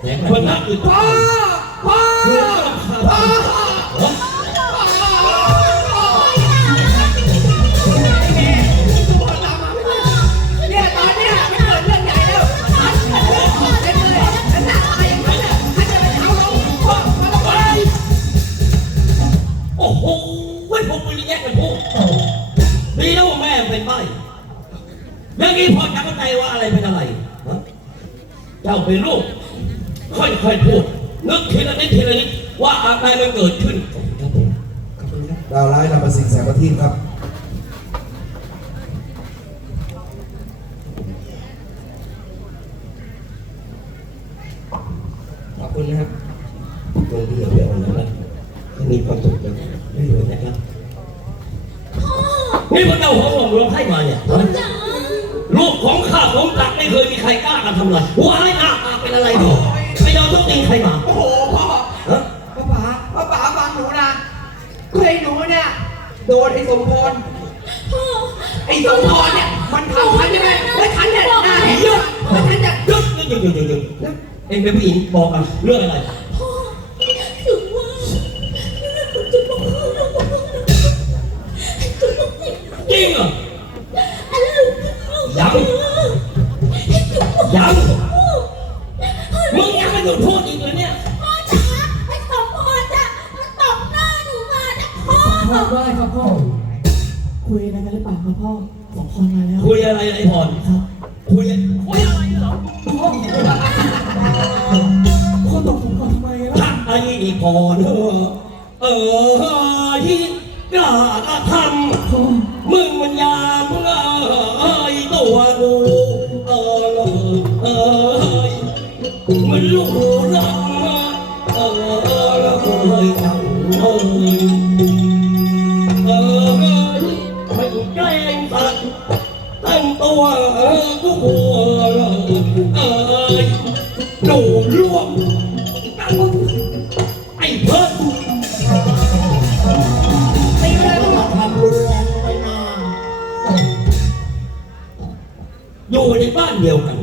เสียคนนั้นอยู่ป้าป้าป้าโอ้โหเว้ยพวกมึงนี่แยกเป็นพวกดีนะว่าแม่เป็นใบ้เรื่องนี้พอจะเข้าใจว่าอะไรเป็นอะไร เจ้าเป็นลูก ค่อยๆพูดนึกทีละนิดทีละนิดว่าอะไรมันเกิดขึ้นดาวร้ายนำมาสิงแสงประทีปครับขอบคุณนะครับตรงที่เราเรียกวันนั้นนะให้มีความสุขกันได้เลยนะครับนี่มันเอาของหลงร้องให้มาเนี่ยฮะลูกของข้าผมตักไม่เคยมีใครกล้ากันทำอะไรหัวไอ้อาอาเป็นอะ ต้องตีใครมาโอ้โหพ่อฮะป้าป๋าป้าป๋าฟังหนูนะเคยหนูเนี่ยโดนไอ้สมพรไอ้สมพรเนี่ยมันทำฉันใช่ไหมแล้วฉันเนี่ยหน้าเหี้ยแล้วฉันจะหยุดหยุดหยุดหยุดหยุดหยุดเองเป็นผู้หญิงบอกกันเรื่องอะไรพ่อถึงว่าเรื่องมันจะบอกพ่อแล้วบอกพ่อแล้วจะบอกให้จริงเหรออันลูกลูกยังให้จุ๊บยังพ่อมึงยังไม่ หยุดพูดอีกเลยเนี่ยพ่อจ๋าไอ้สมพรจ้ะมันตบหน้าหนูมาจ้ะพ่อพ่อได้ครับพ่อ คุยอะไรกันหรือเปล่าครับพ่อสองคนมาแล้วคุยอะไรไอ้พรครับคุยคุยอะไรเหรอพ่อพ่อตบผมก่อนทำไมล่ะทักไอ้พรเออเออที่กล้าทำพ่อมึงมันยามมึงเอ้ตัวกู ลูกรังเออเอยจังเอยเออไม่แกล้งสัตว์ตั้งตัวเออกูกลัวเอ้ยดูร่วงไอ้เพิ่นตีเลยพ่อทำรุนแรงไปมาอยู่ในบ้านเดียวกัน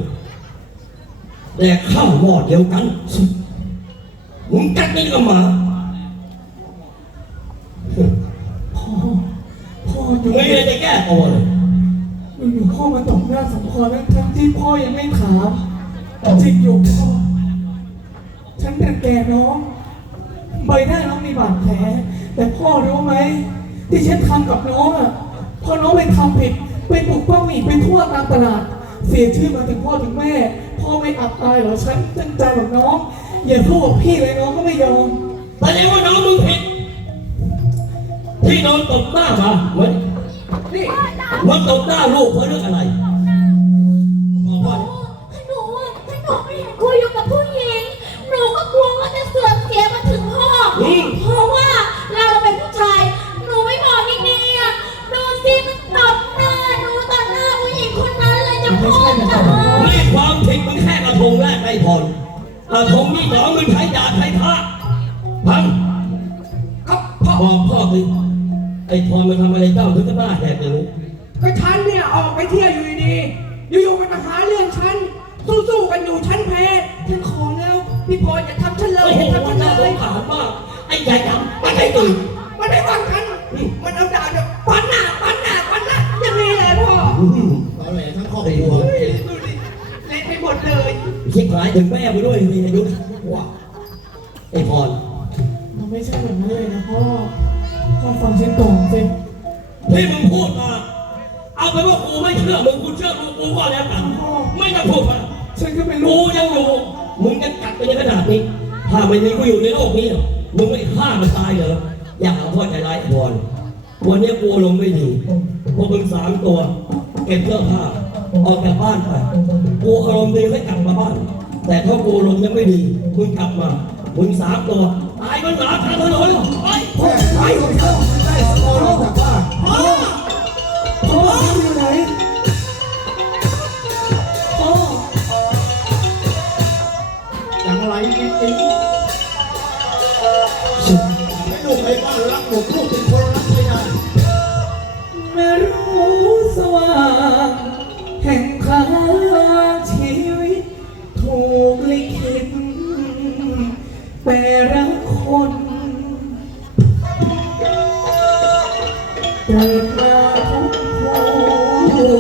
แต่ข้าวหม้อเดียวกันมึงกัดนี่ก็หมา พ่อ พ่ออยู่ไม่มีอะไรจะแก้ตัวเลยอยู่ๆพ่อมาตบหน้าสองคนทั้งทั้งที่พ่อยังไม่ถามจริงอยู่พ่อฉันรังแกน้องใบหน้าน้องมีบาดแผลแต่พ่อรู้ไหม ที่ฉันทำกับน้องอะเพอน้องไปทำผิดไปปลุกป้องอีกไปทั่วตามตลาด เสียชื่อมาถึงพ่อถึงแม่ พ่อไม่อับอายเหรอฉันตั้งใจกับน้อง อย่าพูดกับพี่เลยน้องก็ไม่ยอมแสดงว่าน้องมึงผิดที่โดนตบหน้ามาเหมือนนี่มันตบหน้าลูกเพราะเรื่องอะไรบอกว่าหนูอะถ้าหนูไม่เห็นคุยอยู่กับผู้หญิง กระทงที่สองมึงใช้ยาใช้ผ้าพังครับพ่อบอกพ่อสิไอ้พรมันทำอะไรเจ้าถึงจะบ้าแหกเลยลูกก็ฉันเนี่ยออกไปเที่ยวอยู่ดีๆอยู่ๆมันมาหาเรื่องฉัน สู้ๆกันอยู่ฉันแพ้ฉันขอแล้วพี่พรอย่าทำฉันเลโอ้ยโหอย่าทำมัฉันนน่าสเลงยสารมากไอ้ใหญ่ดำมันไม่ตื่นมันไม่ฟังฉันมัน คิดร้ายถึงแม่ไปด้วยมีอายุว่าไอ้พรมันไม่ใช่แบบนั้นเลยนะพ่อพ่อฟังฉันก่อนสิที่มึงพูดมาเอาไปนว่ากูไม่เชื่อมึงกูเชื่อกูกูก็แล้วกันไม่ต้องพูดมาฉันก็ไม่กูรู้ยังอยู่มึงยังกัดไปยังขนาดนี้ถ้าไม่มีกูอยู่ในโลกนี้หรอกมึงไม่ฆ่ามันตายเหรออย่าเอาพ่อใจร้ายไอ้พรวันนี้กูลงไม่ดีพวกมึงสามตัวเก็บเสื้อผ้า ออกจากบ้านไปกูอารมณ์ดีให้กลับมาบ้าน แต่ถ้ากูลมณ์ยังไม่ดีมึงกลับมามึงสามตัวตายกันหนาทางถนนไปแค่ไอ้คนเข้าได้สมองจากบ้านพ่อพ่ออยู่ไหนพ่ออย่างไรจริงไม่ลูกในบ้านรักหมดลูกเป็นคนรัก เกิดมาทุกผู้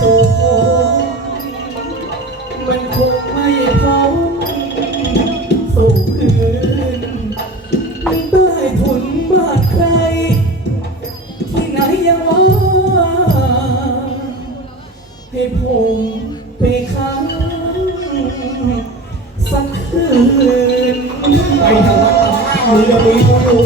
สุขมันคงไม่พ้นสู่พื้นใต้ถุนบ้านใคร ที่ไหนยังว่าให้ผมไปค้างสักคืนไปทางวัดตำหน้ามึงจะมีคนดู